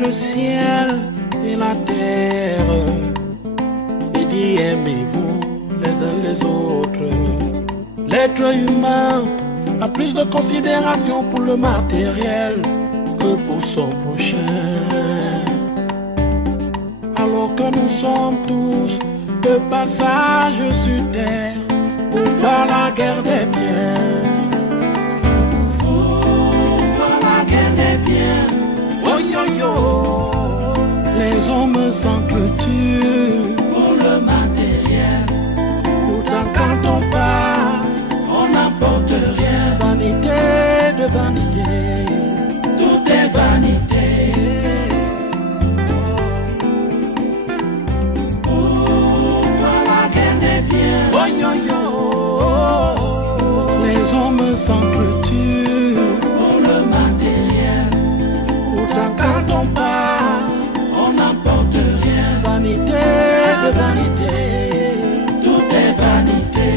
le ciel et la terre et dit aimez-vous les uns les autres. L'être humain a plus de considération pour le matériel que pour son prochain. Alors que nous sommes tous de passage sur terre pour pas la guerre des biens. Pour la guerre des biens. Oh yo yo. Les hommes s'entretuent pour le matériel. Pourtant quand on part, on n'apporte rien. Vanité de vanité, tout est vanité. Pour la guerre des biens. Oh yo yo. Les hommes s'entretuent pour le matériel. Pourtant quand on part, on n'apporte rien. Vanité de vanité, tout est vanité.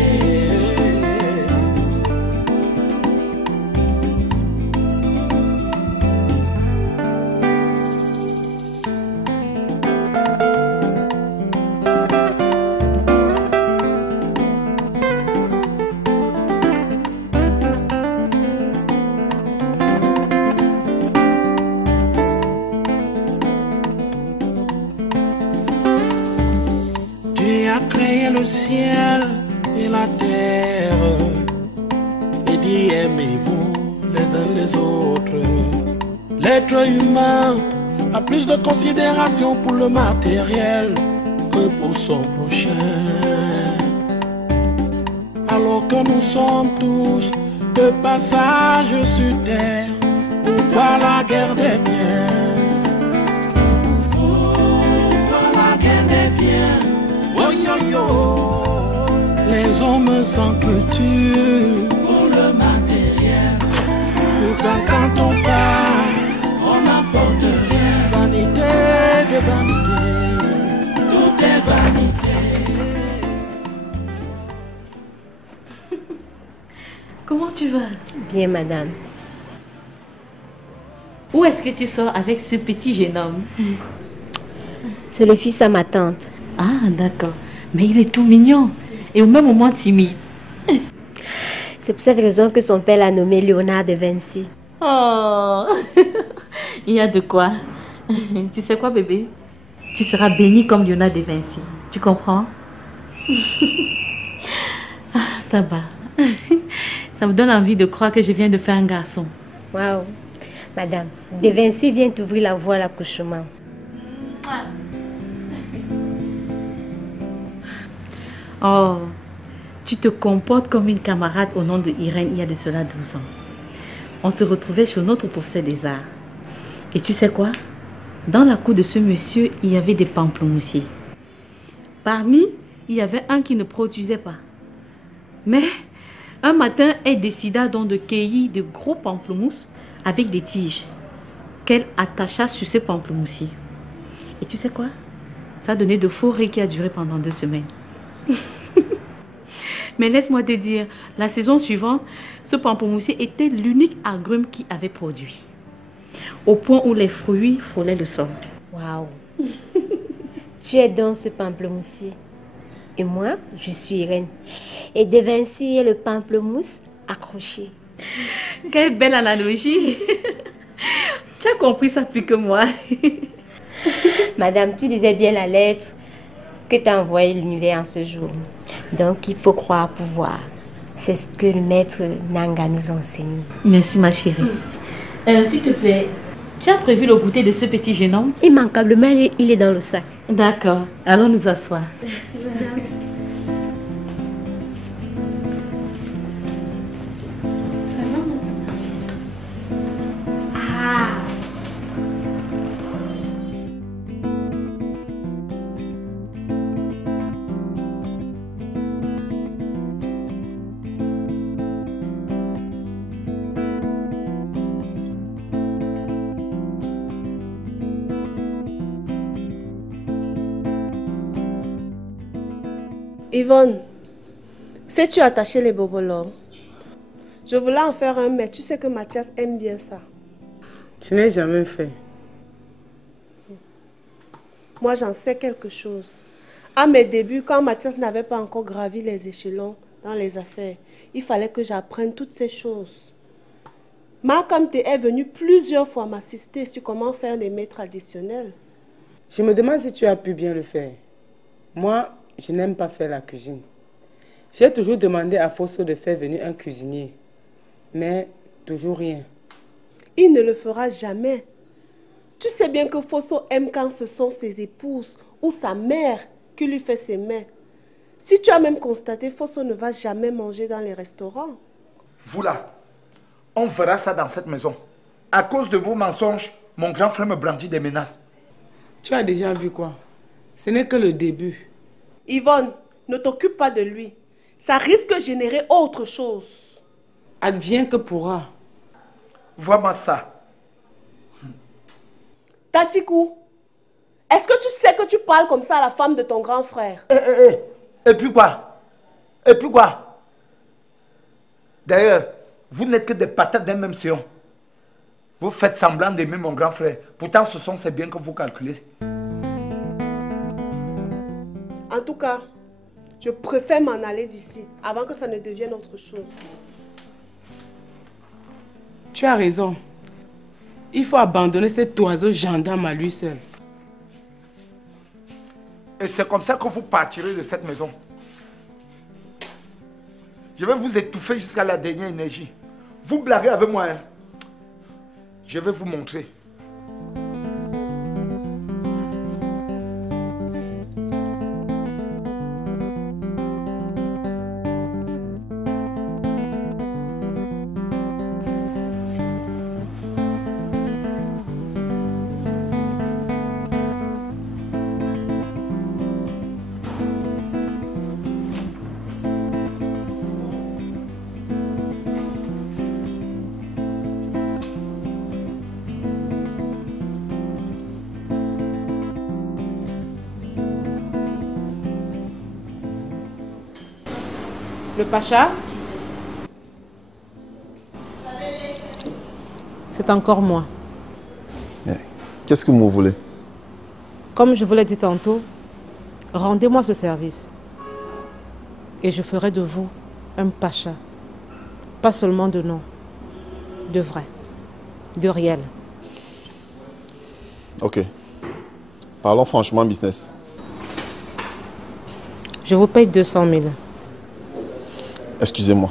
Créé le ciel et la terre et dit aimez-vous les uns les autres. L'être humain a plus de considération pour le matériel que pour son prochain. Alors que nous sommes tous de passage sur terre pour pas la guerre des biens. Pour la guerre des biens. Oh yo yo. Les hommes s'entretuent pour le matériel. Pourtant quand on part, on n'apporte rien. Vanité de vanité, tout est vanité. Comment tu vas? Bien, madame. Où est-ce que tu sors avec ce petit jeune homme? C'est le fils à ma tante. Ah, d'accord. Mais il est tout mignon et au même moment timide. C'est pour cette raison que son père l'a nommé Léonard de Vinci. Oh, il y a de quoi. Tu sais quoi, bébé? Tu seras béni comme Léonard de Vinci. Tu comprends? Ah, ça va. Ça me donne envie de croire que je viens de faire un garçon. Waouh. Madame, de Vinci vient t'ouvrir la voie à l'accouchement. Oh, tu te comportes comme une camarade au nom de Irène il y a de cela 12 ans. On se retrouvait chez notre professeur des arts. Et tu sais quoi? Dans la cour de ce monsieur, il y avait des pamplemoussiers. Parmi, il y avait un qui ne produisait pas. Mais un matin, elle décida donc de cueillir de gros pamplemousses avec des tiges qu'elle attacha sur ces pamplemoussiers. Et tu sais quoi? Ça a donné de forêts qui a duré pendant 2 semaines. Mais laisse-moi te dire, la saison suivante, ce pamplemoussier était l'unique agrume qui avait produit. Au point où les fruits frôlaient le sol. Waouh. Tu es donc ce pamplemoussier. Et moi, je suis Irène. Et de Vinci est le pamplemousse accroché. Quelle belle analogie. Tu as compris ça plus que moi. Madame, tu lisais bien la lettre que t'a envoyée l'univers en ce jour. Donc, il faut croire pour voir. C'est ce que le maître Nanga nous enseigne. Merci, ma chérie. S'il te plaît, tu as prévu le goûter de ce petit jeune homme? Immanquablement, il est dans le sac. D'accord. Allons nous asseoir. Merci, madame. Ça va, mon petit? Ah! Yvonne, sais-tu attacher les bobolons? Je voulais en faire un, mais tu sais que Mathias aime bien ça. Je n'ai jamais fait. Moi, j'en sais quelque chose. À mes débuts, quand Mathias n'avait pas encore gravi les échelons dans les affaires, il fallait que j'apprenne toutes ces choses. Makamte est venu plusieurs fois m'assister sur comment faire les mets traditionnels. Je me demande si tu as pu bien le faire. Moi, je n'aime pas faire la cuisine. J'ai toujours demandé à Fosso de faire venir un cuisinier. Mais toujours rien. Il ne le fera jamais. Tu sais bien que Fosso aime quand ce sont ses épouses ou sa mère qui lui fait ses mets. Si tu as même constaté, Fosso ne va jamais manger dans les restaurants. Vous là, on verra ça dans cette maison. À cause de vos mensonges, mon grand frère me brandit des menaces. Tu as déjà vu quoi? Ce n'est que le début. Yvonne, ne t'occupe pas de lui. Ça risque de générer autre chose. Advienne que pourra. Vois-moi ça. Tatikou, est-ce que tu sais que tu parles comme ça à la femme de ton grand frère? Et puis quoi? Et puis quoi? D'ailleurs, vous n'êtes que des patates d'un même sillon. Vous faites semblant d'aimer mon grand frère. Pourtant, ce sont ces biens que vous calculez. En tout cas, je préfère m'en aller d'ici avant que ça ne devienne autre chose. Tu as raison. Il faut abandonner cet oiseau gendarme à lui seul. Et c'est comme ça que vous partirez de cette maison. Je vais vous étouffer jusqu'à la dernière énergie. Vous blaguez avec moi, hein? Je vais vous montrer. Le Pacha? C'est encore moi. Qu'est-ce que vous voulez? Comme je vous l'ai dit tantôt, rendez-moi ce service. Et je ferai de vous un Pacha. Pas seulement de nom, de vrai, de réel. Ok. Parlons franchement business. Je vous paye 200 000. Excusez-moi.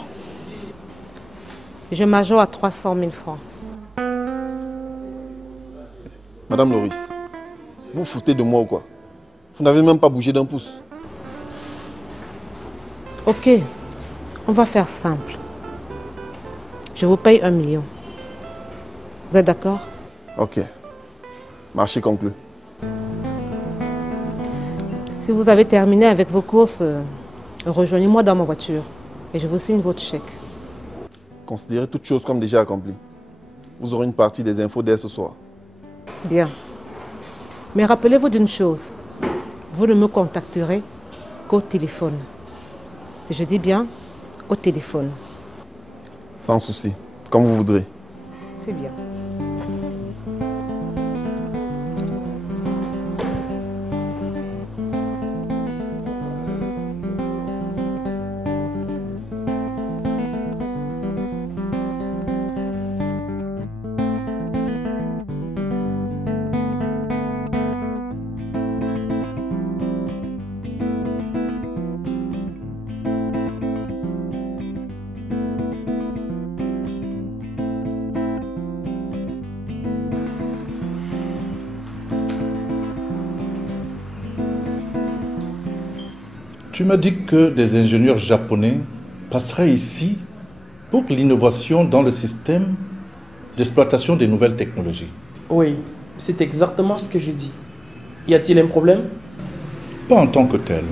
Je majore à 300 000 francs. Madame Loris, vous vous foutez de moi ou quoi? Vous n'avez même pas bougé d'un pouce. Ok, on va faire simple. Je vous paye 1 million. Vous êtes d'accord? Ok. Marché conclu. Si vous avez terminé avec vos courses, rejoignez-moi dans ma voiture et je vous signe votre chèque. Considérez toute chose comme déjà accomplie. Vous aurez une partie des infos dès ce soir. Bien. Mais rappelez-vous d'une chose. Vous ne me contacterez qu'au téléphone. Je dis bien au téléphone. Sans souci. Comme vous voudrez. C'est bien. Tu m'as dit que des ingénieurs japonais passeraient ici pour l'innovation dans le système d'exploitation des nouvelles technologies. Oui, c'est exactement ce que je dis. Y a-t-il un problème? Pas en tant que tel.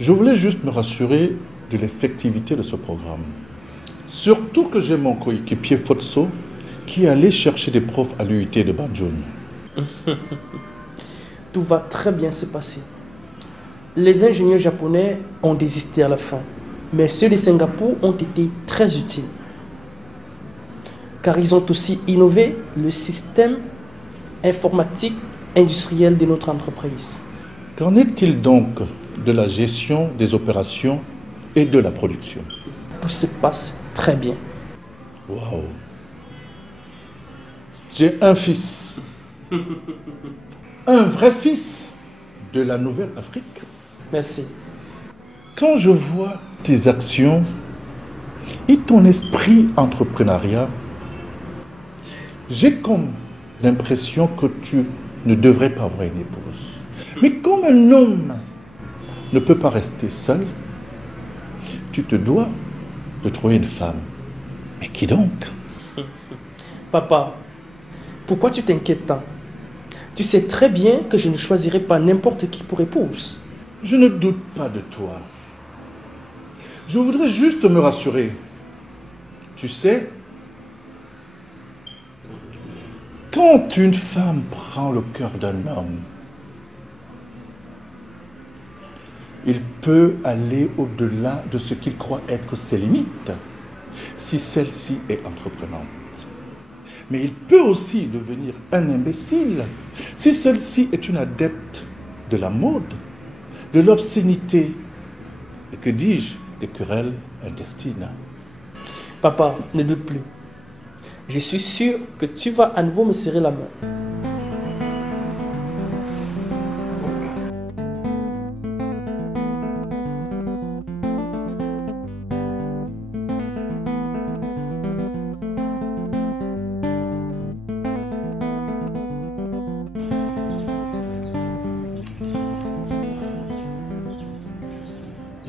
Je voulais juste me rassurer de l'effectivité de ce programme. Surtout que j'ai mon coéquipier Fosso qui est allé chercher des profs à l'UIT de Banjul. Tout va très bien se passer. Les ingénieurs japonais ont désisté à la fin, mais ceux de Singapour ont été très utiles. Car ils ont aussi innové le système informatique industriel de notre entreprise. Qu'en est-il donc de la gestion des opérations et de la production? Tout se passe très bien. Waouh! J'ai un fils. Un vrai fils de la Nouvelle-Afrique. Merci. Quand je vois tes actions et ton esprit entrepreneurial, j'ai comme l'impression que tu ne devrais pas avoir une épouse. Mais comme un homme ne peut pas rester seul, tu te dois de trouver une femme. Mais qui donc? Papa, pourquoi tu t'inquiètes tant? Tu sais très bien que je ne choisirai pas n'importe qui pour épouse. Je ne doute pas de toi. Je voudrais juste me rassurer. Tu sais, quand une femme prend le cœur d'un homme, il peut aller au-delà de ce qu'il croit être ses limites, si celle-ci est entreprenante. Mais il peut aussi devenir un imbécile, si celle-ci est une adepte de la mode, de l'obscénité, et que dis-je, des querelles intestines. Papa, ne doute plus. Je suis sûr que tu vas à nouveau me serrer la main.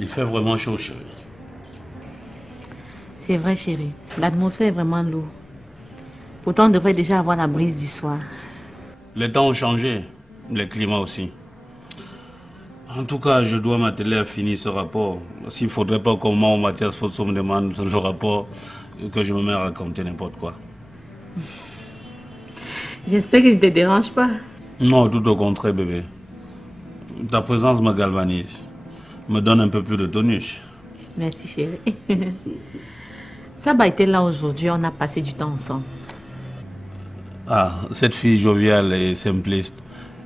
Il fait vraiment chaud, chérie. C'est vrai, chérie. L'atmosphère est vraiment lourde. Pourtant, on devrait déjà avoir la brise du soir. Les temps ont changé, le climat aussi. En tout cas, je dois m'atteler à finir ce rapport. S'il ne faudrait pas qu'au moment où Mathias Fosso me demande le rapport, que je me mette à raconter n'importe quoi. J'espère que je ne te dérange pas. Non, tout au contraire, bébé. Ta présence me galvanise, me donne un peu plus de tonus. Merci, chérie. Saba était là aujourd'hui, on a passé du temps ensemble. Ah, cette fille joviale et simpliste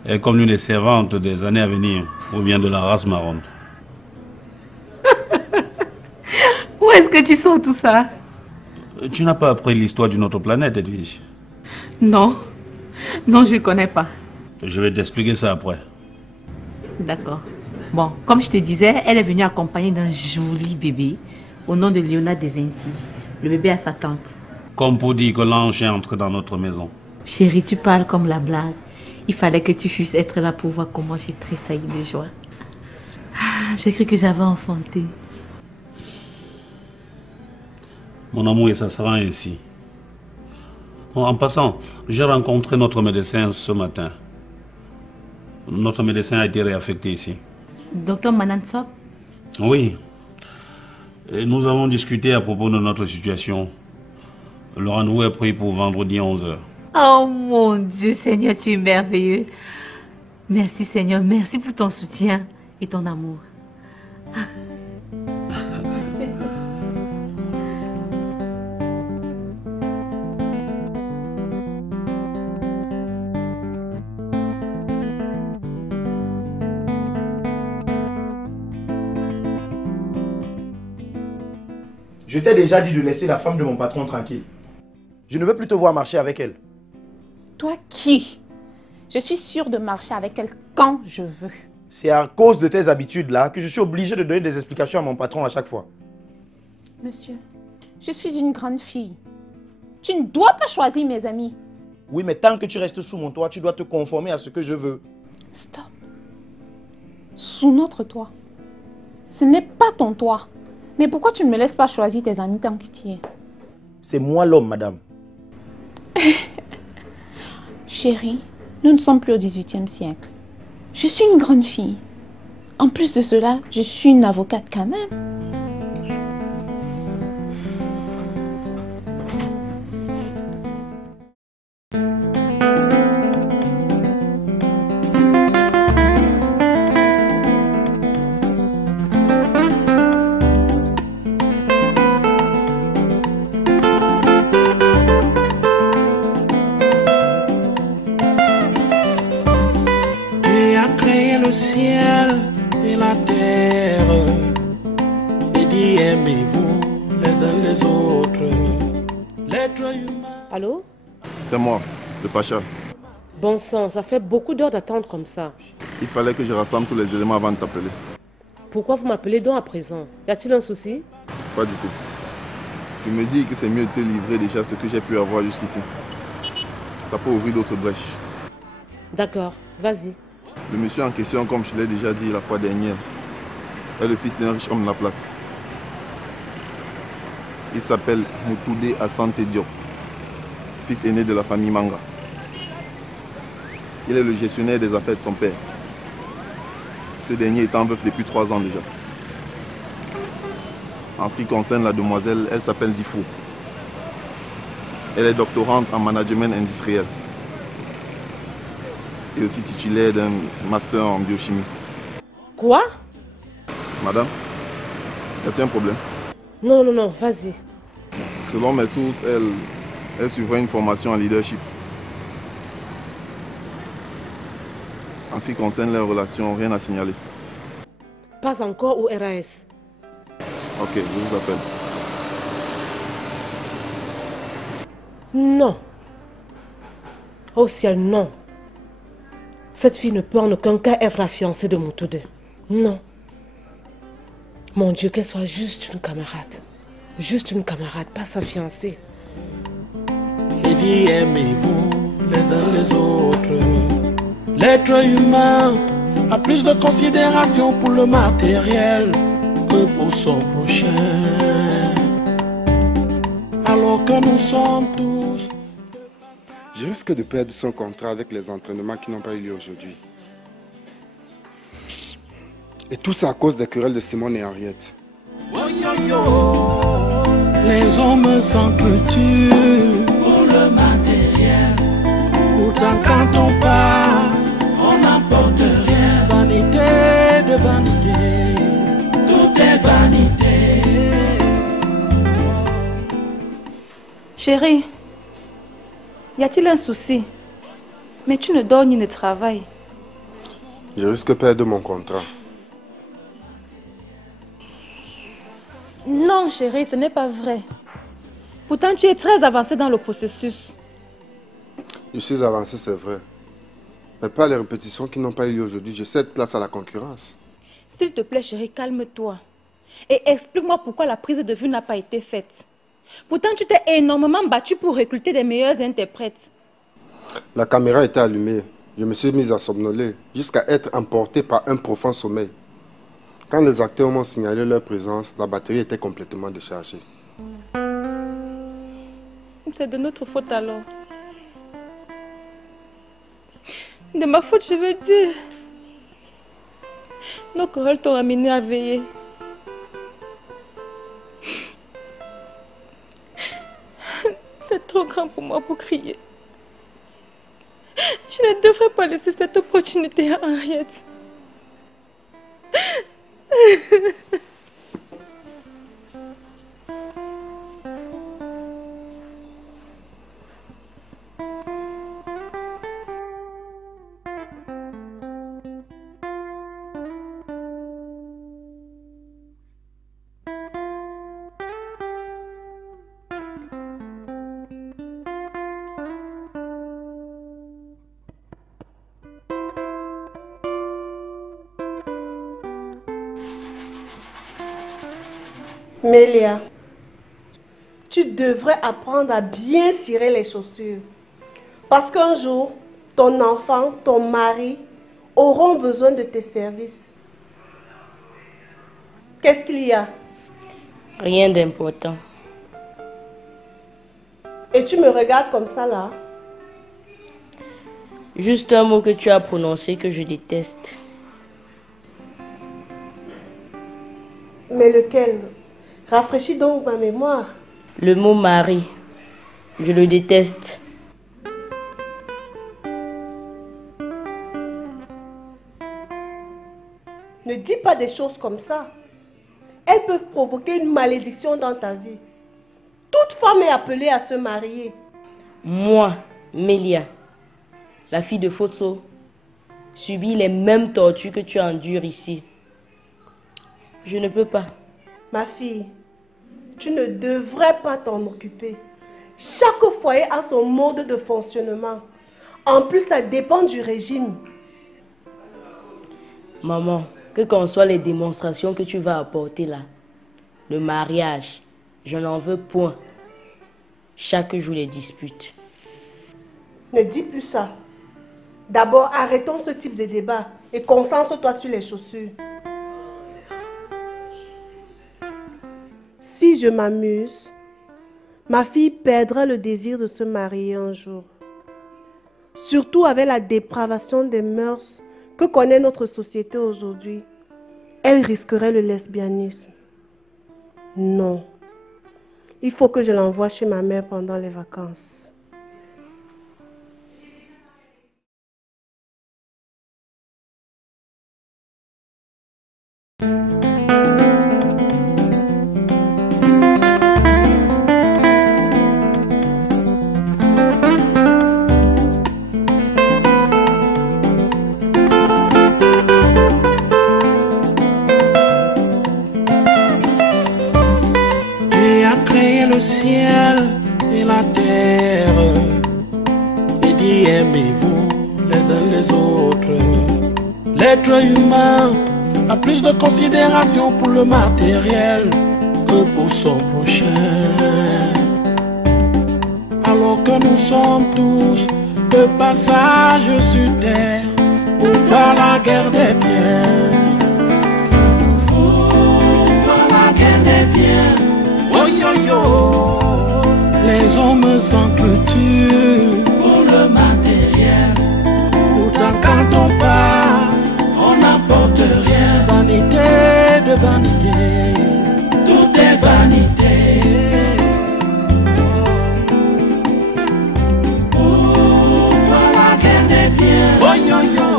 est comme l'une des servantes des années à venir, ou bien de la race marronne. Où est-ce que tu sors tout ça? Tu n'as pas appris l'histoire d'une autre planète, Edwige? Non. Non, je ne connais pas. Je vais t'expliquer ça après. D'accord. Bon, comme je te disais, elle est venue accompagnée d'un joli bébé au nom de Léonard de Vinci. Le bébé a sa tante. Comme pour dire que l'ange est entré dans notre maison. Chérie, tu parles comme la blague. Il fallait que tu fusses être là pour voir comment j'ai tressailli de joie. Ah, j'ai cru que j'avais enfanté. Mon amour, et ça sera ainsi. En passant, j'ai rencontré notre médecin ce matin. Notre médecin a été réaffecté ici. Docteur Manansop? Oui. Et nous avons discuté à propos de notre situation. Le rendez-vous est pris pour vendredi 11h. Oh mon Dieu, Seigneur, tu es merveilleux. Merci Seigneur, merci pour ton soutien et ton amour. Je t'ai déjà dit de laisser la femme de mon patron tranquille. Je ne veux plus te voir marcher avec elle. Toi qui? Je suis sûre de marcher avec elle quand je veux. C'est à cause de tes habitudes là que je suis obligé de donner des explications à mon patron à chaque fois. Monsieur, je suis une grande fille. Tu ne dois pas choisir mes amis. Oui, mais tant que tu restes sous mon toit, tu dois te conformer à ce que je veux. Stop. Sous notre toit. Ce n'est pas ton toit. Mais pourquoi tu ne me laisses pas choisir tes amis tant que tu y es? C'est moi l'homme, madame. Chérie, nous ne sommes plus au XVIIIe siècle. Je suis une grande fille. En plus de cela, je suis une avocate quand même. le ciel et la terre et dit aimez-vous les uns les autres. L'être humain. Allô? C'est moi, le Pacha. Bon sang, ça fait beaucoup d'heures d'attendre comme ça. Il fallait que je rassemble tous les éléments avant de t'appeler. Pourquoi vous m'appelez donc à présent? Y a-t-il un souci? Pas du tout. Je me dis que c'est mieux de te livrer déjà ce que j'ai pu avoir jusqu'ici. Ça peut ouvrir d'autres brèches. D'accord, vas-y. Le monsieur en question, comme je l'ai déjà dit la fois dernière, est le fils d'un riche homme de la place. Il s'appelle Moutoudé Assante Diop, fils aîné de la famille Manga. Il est le gestionnaire des affaires de son père. Ce dernier étant veuf depuis 3 ans déjà. En ce qui concerne la demoiselle, elle s'appelle Difou. Elle est doctorante en management industriel. Et aussi titulaire d'un master en biochimie. Quoi? Madame, y a-t-il un problème? Non, non, non, vas-y. Selon mes sources, elle suivra une formation en leadership. En ce qui concerne les relations, rien à signaler. Pas encore au RAS. Ok, je vous appelle. Non. Oh ciel, non. Cette fille ne peut en aucun cas être la fiancée de Moutoudé. Non. Mon Dieu, qu'elle soit juste une camarade. Juste une camarade, pas sa fiancée. Et dit aimez-vous les uns les autres. L'être humain a plus de considération pour le matériel que pour son prochain. Alors que nous sommes tous... Je risque de perdre son contrat avec les entraînements qui n'ont pas eu lieu aujourd'hui. Et tout ça à cause des querelles de Simone et Henriette. Oh yo yo, les hommes s'entretuent pour le matériel. Pourtant quand on part, on n'apporte rien. Vanité de vanité, tout est vanité. Chérie, y a-t-il un souci? Mais tu ne dors ni ne travailles. Je risque de perdre mon contrat. Non, chérie, ce n'est pas vrai. Pourtant, tu es très avancée dans le processus. Je suis avancé, c'est vrai. Mais pas les répétitions qui n'ont pas eu lieu aujourd'hui. Je cède place à la concurrence. S'il te plaît, chérie, calme-toi. Et explique-moi pourquoi la prise de vue n'a pas été faite. Pourtant, tu t'es énormément battu pour recruter des meilleurs interprètes. La caméra était allumée. Je me suis mise à somnoler jusqu'à être emporté par un profond sommeil. Quand les acteurs m'ont signalé leur présence, la batterie était complètement déchargée. C'est de notre faute alors. De ma faute, je veux dire. Nos querelles t'ont amené à veiller. C'est trop grand pour moi pour crier. Je ne devrais pas laisser cette opportunité à Henriette. Mélia, tu devrais apprendre à bien cirer les chaussures. Parce qu'un jour, ton enfant, ton mari auront besoin de tes services. Qu'est-ce qu'il y a? Rien d'important. Et tu me regardes comme ça là? Juste un mot que tu as prononcé que je déteste. Mais lequel? Rafraîchis donc ma mémoire. Le mot mari. Je le déteste. Ne dis pas des choses comme ça. Elles peuvent provoquer une malédiction dans ta vie. Toute femme est appelée à se marier. Moi, Mélia, la fille de Fotso, subir les mêmes tortures que tu endures ici. Je ne peux pas. Ma fille, tu ne devrais pas t'en occuper. Chaque foyer a son mode de fonctionnement. En plus, ça dépend du régime. Maman, que qu'en soient les démonstrations que tu vas apporter là, le mariage, je n'en veux point. Chaque jour les disputes. Ne dis plus ça. D'abord, arrêtons ce type de débat et concentre-toi sur les chaussures. Si je m'amuse, ma fille perdra le désir de se marier un jour. Surtout avec la dépravation des mœurs que connaît notre société aujourd'hui. Elle risquerait le lesbianisme. Non. Il faut que je l'envoie chez ma mère pendant les vacances. Le ciel et la terre et dit aimez-vous les uns les autres. L'être humain a plus de considération pour le matériel que pour son prochain. Alors que nous sommes tous de passage sur terre pour pas la guerre des biens. Oh, pas la guerre des biens. Oh yo yo, les hommes s'entretuent pour le matériel. Pourtant quand on part, on n'apporte rien. Vanité de vanité, tout est vanité. Oh, pas la guerre des biens. Oh yo yo,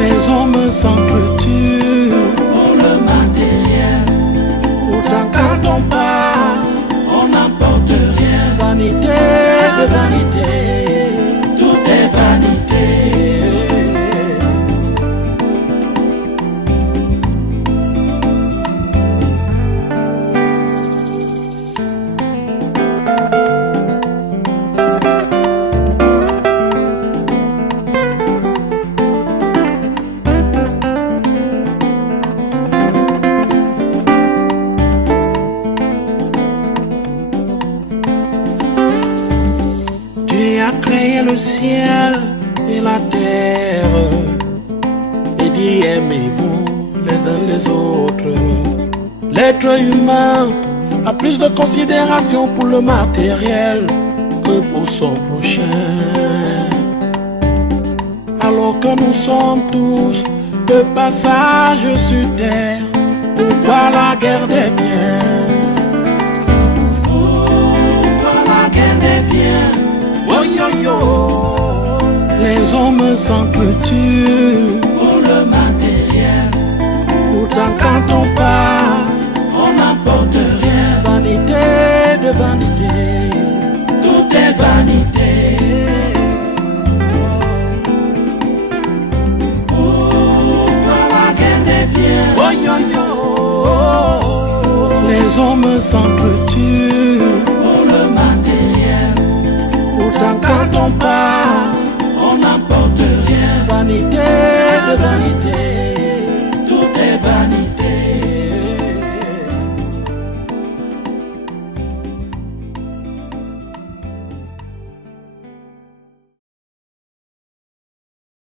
les hommes s'entretuent pour le matériel. Quand on part, on n'apporte rien. Vanité de vanité, tout est vanité. Créé le ciel et la terre et dit aimez-vous les uns les autres. L'être humain a plus de considération pour le matériel que pour son prochain. Alors que nous sommes tous de passage sur terre pour pas la guerre des biens. Oh, pas la guerre des biens. Oh yo yo, les hommes s'entretuent pour le matériel. Pourtant quand on part, on n'apporte rien. Vanité de vanité, tout est vanité. Oh, pas la guerre des biens. Oh yo yo, les hommes s'entretuent pour le matériel. Pourtant quand on part, on n'apporte rien. Vanité de vanité.